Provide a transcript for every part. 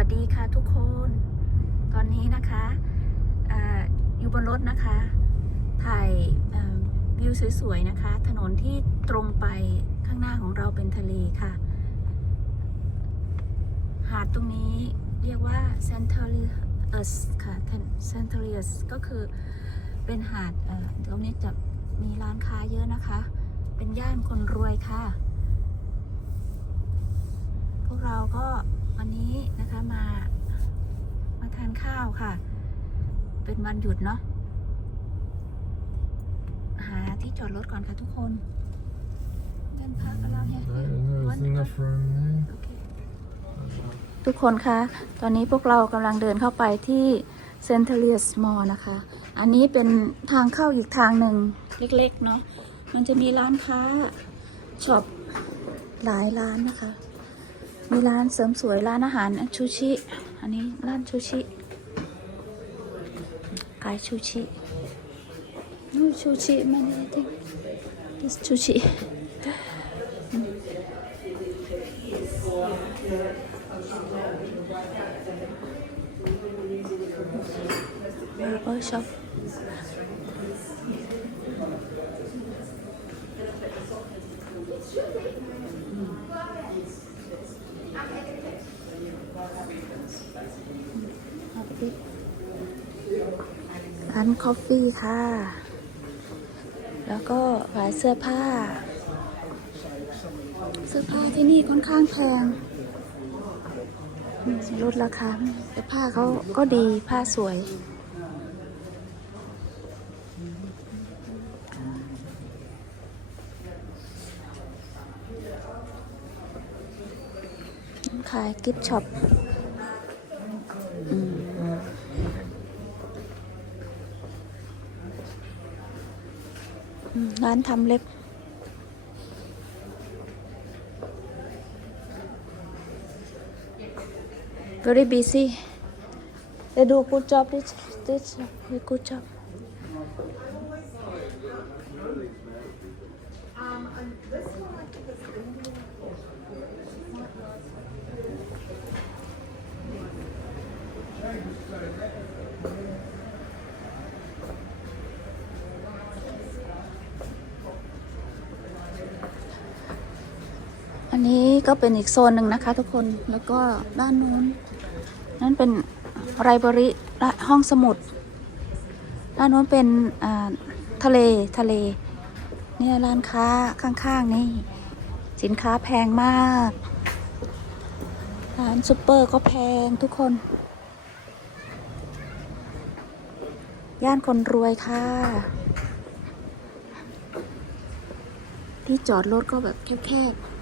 วัสดีค่ะทุกคน ตอนนี้นะคะออยู่บนรถนะคะ ถ่ายวิวสวยๆนะคะ ถนนที่ตรงไปข้างหน้าของเราเป็นทะเลค่ะ หาดตรงนี้เรียกว่า s a n t a r i u s ค่ะ s a n t a r i u s ก็คือเป็นหาดตรงนี้จะมีร้านค้าเยอะนะคะ เป็นย่านคนรวยค่ะ พวกเราก็ วันนี้นะคะมา มาทานข้าวค่ะ เป็นวันหยุดเนาะหาที่จอดรถก่อนค่ะทุกคนเงินพักแล้วเนี่ย Nej, there's enough room there. โอเคทุกคนคะ ตอนนี้พวกเรากำลังเดินเข้าไปที่เซนเทเลียสมอลนะคะ อันนี้เป็นทางเข้าอีกทางหนึ่งเล็กๆเนาะ มันจะมีร้านค้าช็อปหลายร้านนะคะ มีร้านเสริมสวยร้านอาหารชูชิ อันนี้ร้านชูชิขายชูชินู่นชูชิมันนี่ที่ this ชูชิเออชอบ ร้านคอฟฟี่ค่ะ แล้วก็ขายเสื้อผ้า เสื้อผ้าที่นี่ค่อนข้างแพงลดราคาแต่ผ้าเขาก็ดีผ้าสวย ขายกิฟต์ช็อปอืมอืมร้านทำเล็บ very busy. They do a good job. This, this a good job. อั นนี้ก็เป็นอีกโซนหนึ่งนะคะ ทุกคนแล้วก็ด้านนู้น นั่นเป็นไรบริห้องสมุด ด้านนู้นเป็นทะเลทะเลเนี่ยร้านค้าข้างๆนี่ สินค้าแพงมาก ร้านซูเปอร์ก็แพงทุกคน ย่านคนรวยค่ะ ที่จอดรถก็แบบแคบๆ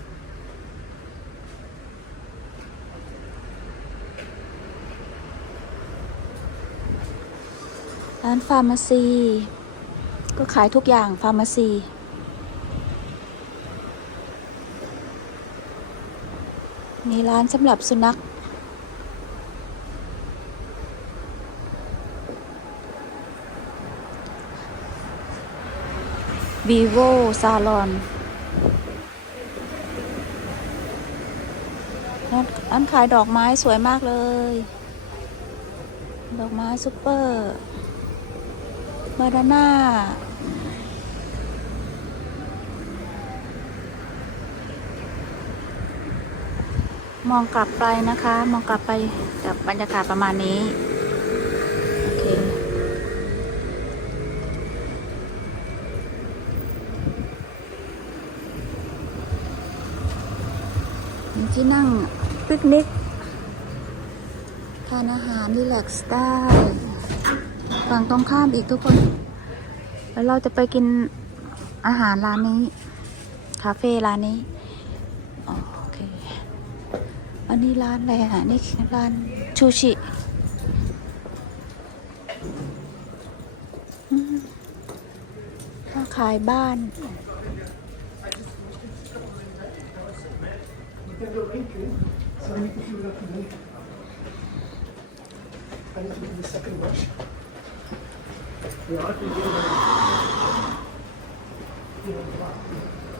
ร้านฟาร์มาซี ก็ขายทุกอย่างฟาร์มาซี มีร้านสำหรับสุนัข vivo salon ร้านร้านขายดอกไม้สวยมากเลย ดอกไม้ซุปเปอร์ บานาน่ามองกลับไปนะคะ มองกลับไปกับบรรยากาศประมาณนี้โอเคมีที่นั่งปิกนิกทานอาหารรีแลกซ์ได้ ฝั่งตรงข้ามอีกทุกคน แล้วเราจะไปกินอาหารร้านนี้ คาเฟ่ร้านนี้ โอเค อันนี้ร้านอะไรอะ นี่ร้านชูชิอืมมาขายบ้านอ 主要是因为，因为什？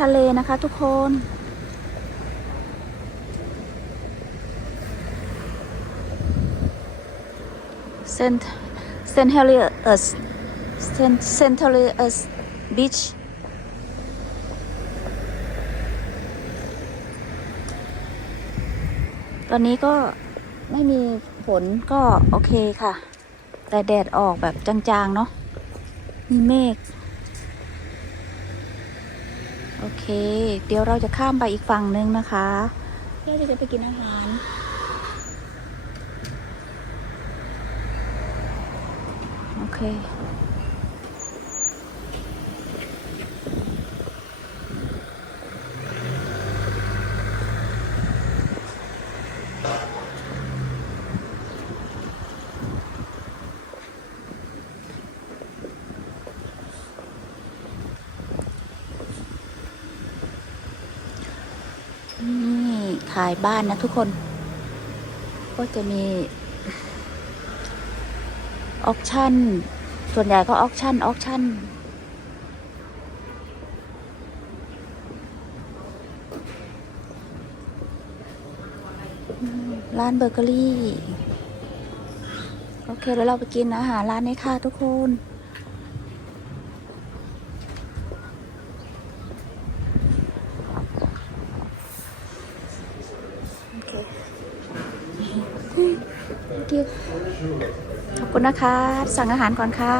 ทะเลนะคะทุกคน เซนเซนเฮลิเอสเซนเซนเฮลิเอสบีชตอนนี้ก็ไม่มีฝนก็โอเคค่ะ แต่แดดออกแบบจางๆ เนาะมีเมฆ โอเค เดี๋ยวเราจะข้ามไปอีกฝั่งนึงนะคะเพื่อที่จะไปกินอาหาร โอเค นี่ขายบ้านนะทุกคน ก็จะมีออกชั่น ส่วนใหญ่ก็ออกชั่นออกชั่น ร้านเบเกอรี่ โอเค แล้วเราไปกินอาหารร้านนี้ค่ะทุกคน โอเค Thank you ขอบคุณนะคะ สั่งอาหารก่อนค่ะ